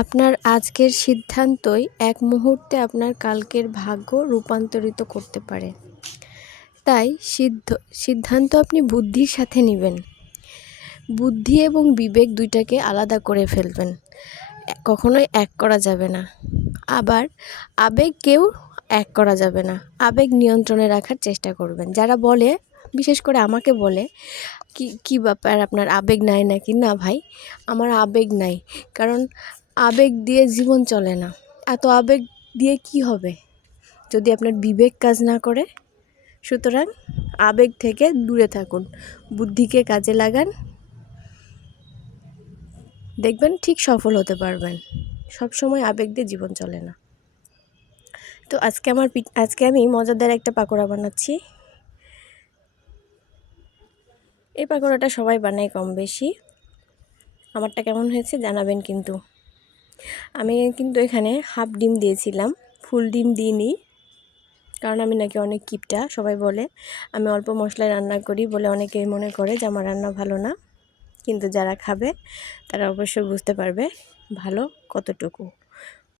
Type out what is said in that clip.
আপনার আজকের সিদ্ধান্তই এক মুহূর্তে আপনার কালকের ভাগ্য রূপান্তরিত করতে পারে। তাই সিদ্ধান্ত আপনি বুদ্ধির সাথে নেবেন। বুদ্ধি এবং বিবেক দুইটাকে আলাদা করে ফেলবেন। কখনোই এক করা যাবে না। আবার আবেগকেও এক করা যাবে না। আবেগ নিয়ন্ত্রণে রাখার চেষ্টা করবেন। যারা বলে, বিশেষ করে আমাকে বলে, কি ব্যাপার আপনার আবেগ নাই নাকি? না ভাই, আমার আবেগ নাই। কারণ আবেগ দিয়ে জীবন চলে না। এত আবেগ দিয়ে কি হবে যদি আপনার বিবেক কাজ না করে? সুতরাং আবেগ থেকে দূরে থাকুন, বুদ্ধিকে কাজে লাগান, দেখবেন ঠিক সফল হতে পারবেন। সব সময় আবেগ দিয়ে জীবন চলে না। তো আজকে আমি মজাদার একটা পাকোড়া বানাচ্ছি। এই পাকোড়াটা সবাই বানায় কম বেশি। আমারটা কেমন হয়েছে জানাবেন কিন্তু। আমি কিন্তু এখানে হাফ ডিম দিয়েছিলাম, ফুল ডিম দিইনি, কারণ আমি নাকি অনেক কিপটা। সবাই বলে আমি অল্প মশলায় রান্না করি বলে অনেকে মনে করে যে আমার রান্না ভালো না। কিন্তু যারা খাবে তারা অবশ্যই বুঝতে পারবে ভালো কতটুকু।